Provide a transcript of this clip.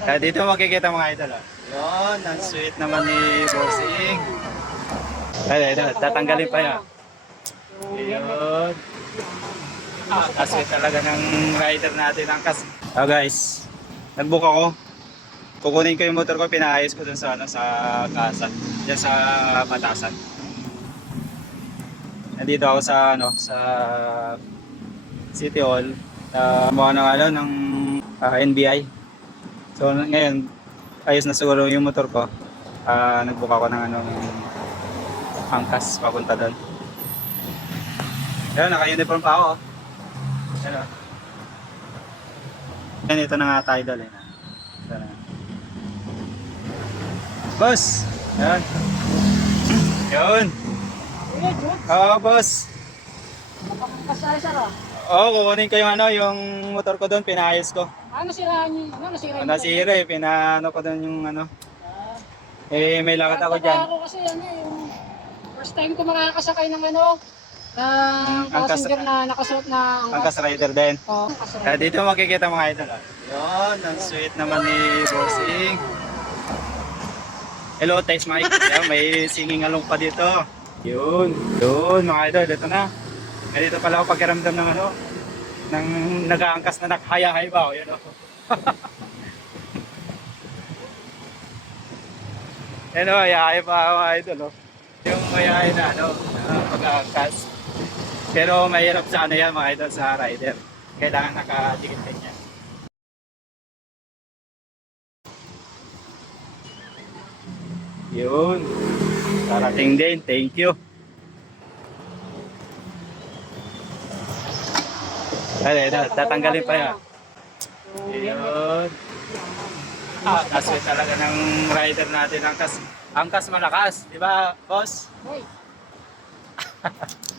Kaya dito makikita mga idol. Oh. Yun, ang sweet naman ni Bossing. Ay, ito, tatanggalin pa yan. Yun. Ah, kasweet talaga ng rider natin ang kas. Ah guys, nag-book ako. Kukunin ko yung motor ko, pinaayos ko dun sa, ano, sa kasa. Diyan sa Batasan. Nandito ako sa, ano, sa City Hall. Uh, mga ng, ano, ng ah, NBI. So ngayon, ayos na siguro yung motor ko. Ah, nag-book ako ng ano, ng angkas papunta doon. Ayun, naka-uniform pa ako. oh. Ayun, oh. Yan, ito na nga tayo. Ito na. Boss! Ayun. Yun. Oo, boss. Kasari sir ah. Oo, kukunin ko yung ano, yung motor ko doon, pinayos ko. Ano nasira niyo? Ano nasira niyo? Nasira eh, pinano ko doon yung ano. Eh, may lakad ako dyan. Ako kasi ano yung first time ko makakasakay ng ano ng Ang passenger na nakasuot na Angkas rider din. Oh, Kaya dito makikita mga idol. ah. Yun, ang sweet naman ni Bossing. Hello, test mic. Ayan, may singing along pa dito. Yun, yun mga idol, ito na. Ganito pala ako pakiramdam ng ano, ng nag-aangkas na nakhayahay ba? O, yun o. Yan o, hayahay pa mga idol o. Yung hayahay na ano, pag-aangkas. Pero mahirap sa ano yan mga idol sa rider. Kailangan nakadikit ka niya. Yun. Parating din. Thank you. Ay, ay, tatanggalin pa yan. Yun. Ah, kasi talaga ng rider natin ang kas ang kas malakas, di ba, boss? Hoy.